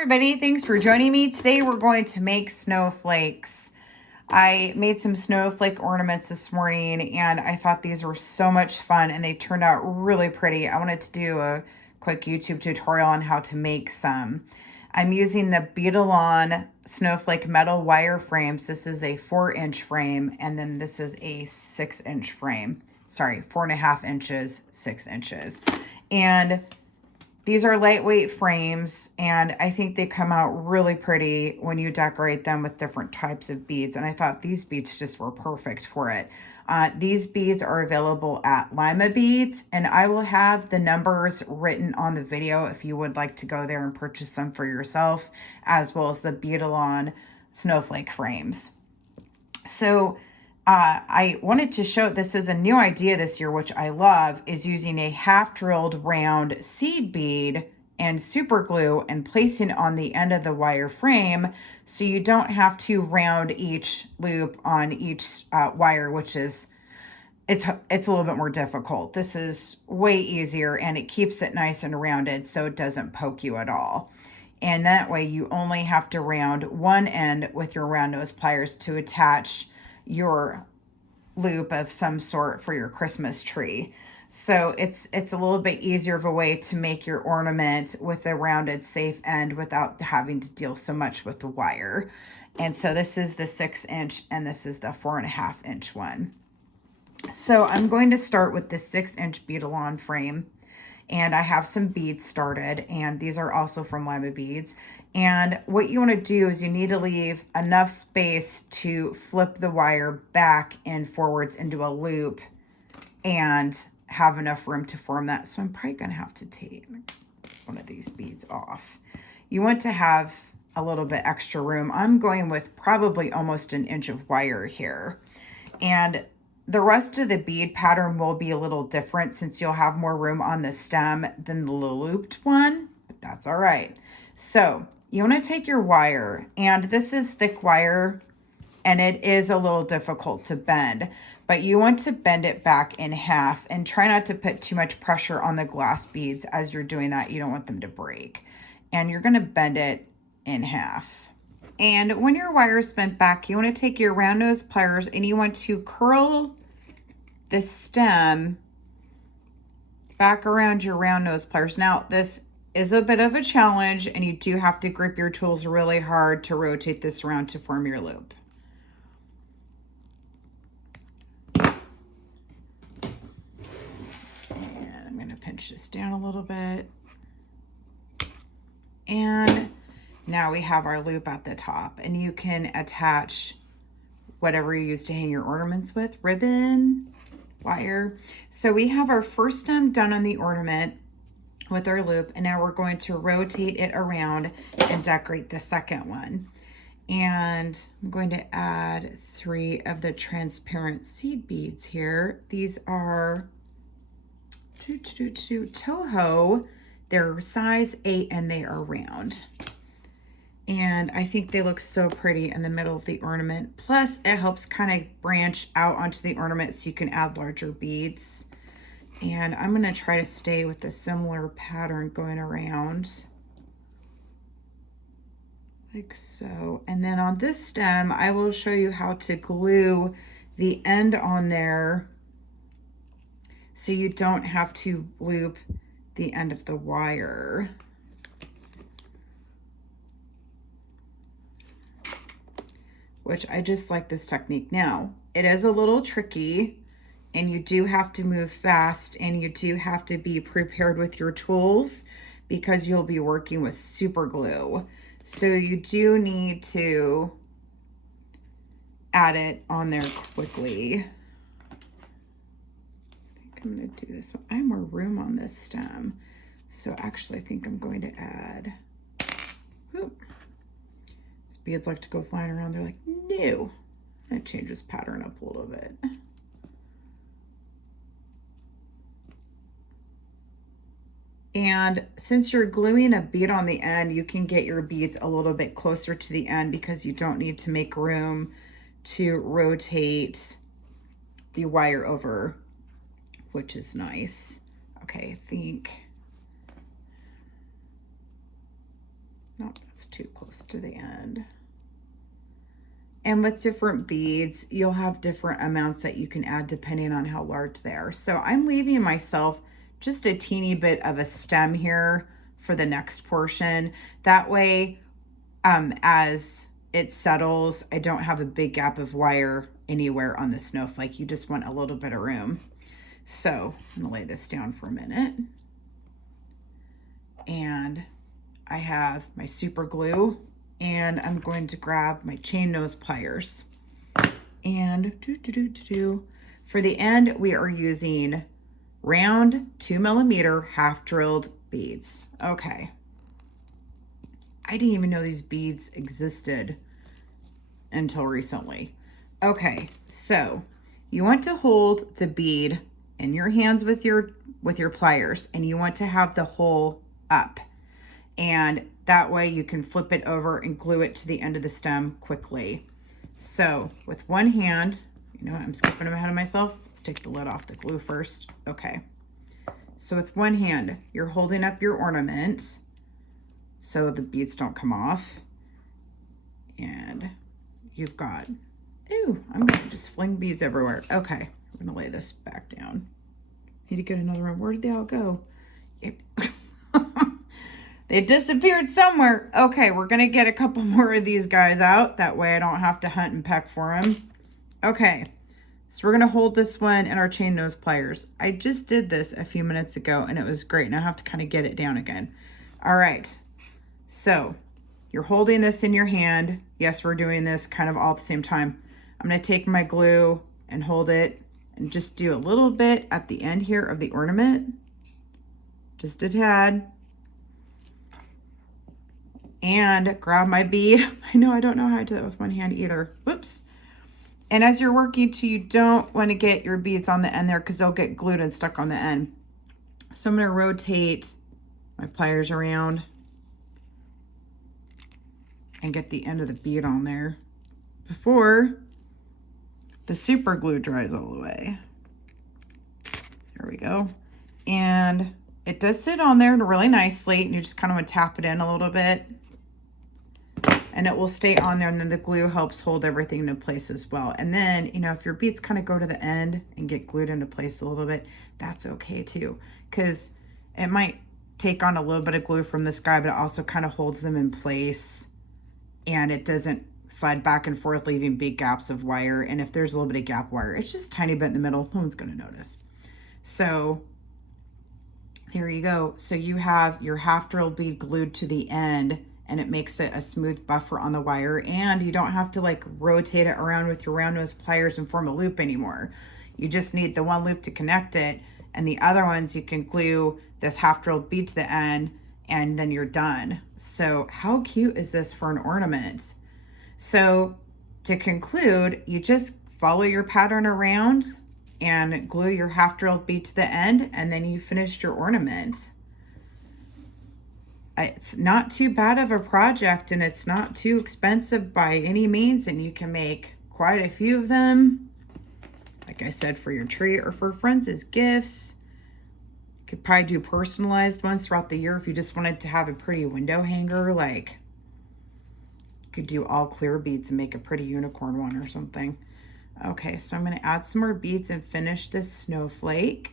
everybody, thanks for joining me. Today we're going to make snowflakes. I made some snowflake ornaments this morning and I thought these were so much fun and they turned out really pretty. I wanted to do a quick YouTube tutorial on how to make some. I'm using the Beadalon snowflake metal wire frames. This is a 4-inch frame and then this is a 6-inch frame. Sorry, 4.5 inches, 6 inches. And these are lightweight frames, and I think they come out really pretty when you decorate them with different types of beads, and I thought these beads just were perfect for it. These beads are available at Lima Beads, and I will have the numbers written on the video if you would like to go there and purchase them for yourself, as well as the Beadalon snowflake frames. So I wanted to show, this is a new idea this year, which I love, is using a half drilled round seed bead and super glue and placing it on the end of the wire frame so you don't have to round each loop on each wire, which is, it's a little bit more difficult. This is way easier and it keeps it nice and rounded so it doesn't poke you at all. And that way you only have to round one end with your round nose pliers to attach your loop of some sort for your Christmas tree. So it's a little bit easier of a way to make your ornament with a rounded safe end without having to deal so much with the wire. And so this is the 6-inch and this is the 4.5-inch one. So I'm going to start with the 6-inch Beadalon frame. And I have some beads started, and these are also from Lima Beads. And what you want to do is you need to leave enough space to flip the wire back and forwards into a loop and have enough room to form that. So I'm probably going to have to take one of these beads off. You want to have a little bit extra room. I'm going with probably almost 1 inch of wire here. And the rest of the bead pattern will be a little different since you'll have more room on the stem than the looped one, but that's all right. So you want to take your wire, and this is thick wire, and it is a little difficult to bend, but you want to bend it back in half and try not to put too much pressure on the glass beads as you're doing that. You don't want them to break. And you're going to bend it in half. And when your wire is bent back, you want to take your round nose pliers and you want to curl the stem back around your round nose pliers. Now, this is a bit of a challenge and you do have to grip your tools really hard to rotate this around to form your loop. And I'm going to pinch this down a little bit. And now we have our loop at the top, and you can attach whatever you use to hang your ornaments with, ribbon, wire. So we have our first stem done on the ornament with our loop, and now we're going to rotate it around and decorate the second one. And I'm going to add 3 of the transparent seed beads here. These are Toho. They're size 8 and they are round. And I think they look so pretty in the middle of the ornament. Plus, it helps kind of branch out onto the ornament so you can add larger beads. And I'm going to try to stay with a similar pattern going around. Like so. And then on this stem, I will show you how to glue the end on there so you don't have to loop the end of the wire. Which I just like this technique. Now, it is a little tricky and you do have to move fast and you do have to be prepared with your tools because you'll be working with super glue. So you do need to add it on there quickly. I think I'm going to do this one. I have more room on this stem. So actually I think I'm going to add, whoop. Beads like to go flying around. They're like, no. I'm going to change this pattern up a little bit. And since you're gluing a bead on the end, you can get your beads a little bit closer to the end because you don't need to make room to rotate the wire over, which is nice. Okay, I think No, that's too close to the end. And with different beads, you'll have different amounts that you can add depending on how large they are. So I'm leaving myself just a teeny bit of a stem here for the next portion. That way, as it settles, I don't have a big gap of wire anywhere on the snowflake. You just want a little bit of room. So I'm gonna lay this down for a minute. And I have my super glue, and I'm going to grab my chain nose pliers. And for the end, we are using round 2mm half drilled beads. Okay. I didn't even know these beads existed until recently. Okay, so you want to hold the bead in your hands with your pliers, and you want to have the hole up. And that way you can flip it over and glue it to the end of the stem quickly. So with one hand, you know what, I'm skipping ahead of myself. Let's take the lid off the glue first. Okay. So with one hand, you're holding up your ornament so the beads don't come off. And you've got, ooh, I'm gonna just fling beads everywhere. Okay, I'm gonna lay this back down. Need to get another one. Where did they all go? They disappeared somewhere. Okay, we're gonna get a couple more of these guys out. That way I don't have to hunt and peck for them. Okay, so we're gonna hold this one in our chain nose pliers. I just did this a few minutes ago and it was great. Now I have to kind of get it down again. All right, so you're holding this in your hand. Yes, we're doing this kind of all at the same time. I'm gonna take my glue and hold it and just do a little bit at the end here of the ornament. Just a tad. And grab my bead. I know I don't know how to do that with one hand either. Whoops. And as you're working too, you don't want to get your beads on the end there because they'll get glued and stuck on the end. So I'm going to rotate my pliers around and get the end of the bead on there before the super glue dries all the way. There we go. And it does sit on there really nicely, and you just kind of want to tap it in a little bit. And it will stay on there, and then the glue helps hold everything into place as well. And then, you know, if your beads kind of go to the end and get glued into place a little bit, that's okay too, because it might take on a little bit of glue from this guy, but it also kind of holds them in place, and it doesn't slide back and forth, leaving big gaps of wire. And if there's a little bit of gap wire, it's just a tiny bit in the middle, no one's going to notice. So there you go. So you have your half drilled bead glued to the end, and it makes it a smooth buffer on the wire, and you don't have to like rotate it around with your round nose pliers and form a loop anymore. You just need the one loop to connect it, and the other ones you can glue this half drilled bead to the end, and then you're done. So how cute is this for an ornament? So to conclude, you just follow your pattern around and glue your half drilled bead to the end, and then you finished your ornament. It's not too bad of a project, and it's not too expensive by any means, and you can make quite a few of them. Like I said, for your tree or for friends as gifts. You could probably do personalized ones throughout the year if you just wanted to have a pretty window hanger. Like, you could do all clear beads and make a pretty unicorn one or something. Okay, so I'm going to add some more beads and finish this snowflake.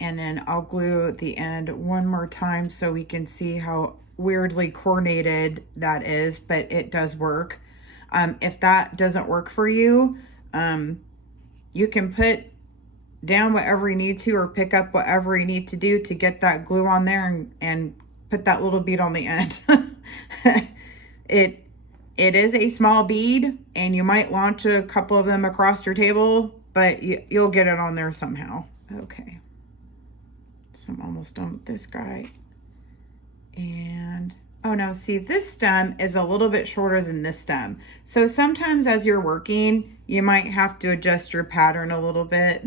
And then I'll glue the end one more time so we can see how weirdly coordinated that is, but it does work. If that doesn't work for you, you can put down whatever you need to, or pick up whatever you need to do to get that glue on there, and put that little bead on the end. It is a small bead, and you might launch a couple of them across your table, but you'll get it on there somehow. Okay. So I'm almost done with this guy. And, oh no, see, this stem is a little bit shorter than this stem. So sometimes as you're working, you might have to adjust your pattern a little bit.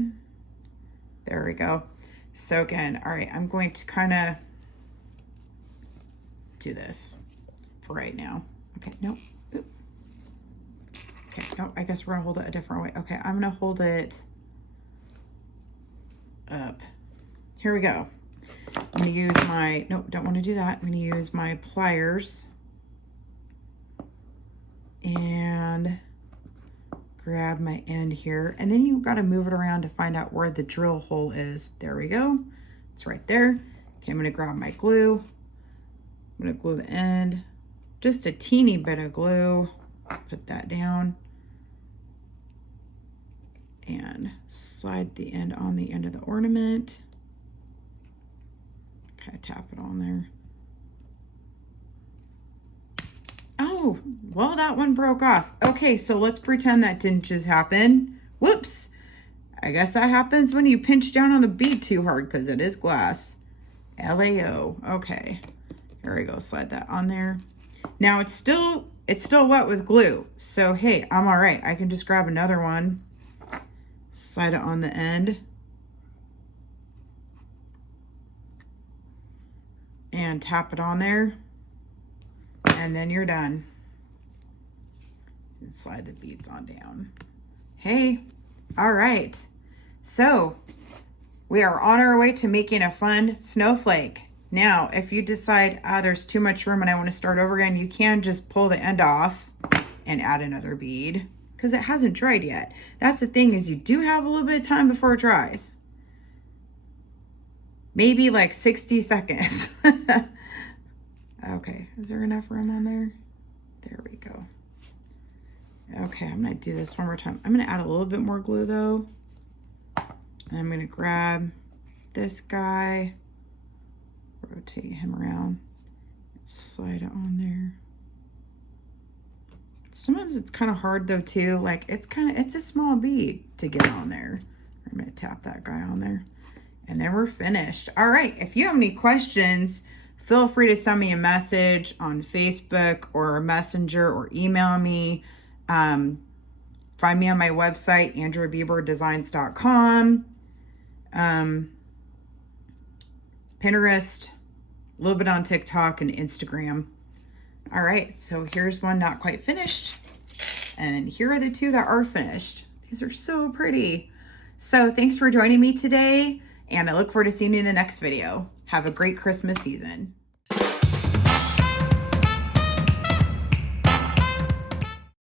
There we go. So again, all right, I'm going to kind of do this for right now. Okay, nope. Oop. Okay, nope, I guess we're gonna hold it a different way. Okay, I'm gonna hold it up. Here we go. I'm going to use my, nope, don't want to do that. I'm going to use my pliers and grab my end here. And then you've got to move it around to find out where the drill hole is. There we go. It's right there. Okay, I'm going to grab my glue. I'm going to glue the end. Just a teeny bit of glue. Put that down. And slide the end on the end of the ornament. Okay, tap it on there. Oh, well, that one broke off. Okay, so let's pretend that didn't just happen. Whoops. I guess that happens when you pinch down on the bead too hard because it is glass. LAO. Okay. Here we go. Slide that on there. Now it's still wet with glue. So, hey, I'm all right. I can just grab another one. Slide it on the end. And tap it on there. And then you're done. And slide the beads on down. Hey, all right. So we are on our way to making a fun snowflake. Now, if you decide, there's too much room and I want to start over again, you can just pull the end off and add another bead because it hasn't dried yet. That's the thing, is you do have a little bit of time before it dries. Maybe like 60 seconds. Okay, is there enough room on there? There we go. Okay, I'm gonna do this one more time. I'm gonna add a little bit more glue though. And I'm gonna grab this guy, rotate him around, and slide it on there. Sometimes it's kind of hard though too. Like it's a small bead to get on there. I'm gonna tap that guy on there. And then we're finished. All right, if you have any questions, feel free to send me a message on Facebook or Messenger or email me. Find me on my website, andriabieberdesigns.com. Pinterest, a little bit on TikTok and Instagram. All right, so here's one not quite finished. And here are the two that are finished. These are so pretty. So thanks for joining me today. And I look forward to seeing you in the next video. Have a great Christmas season.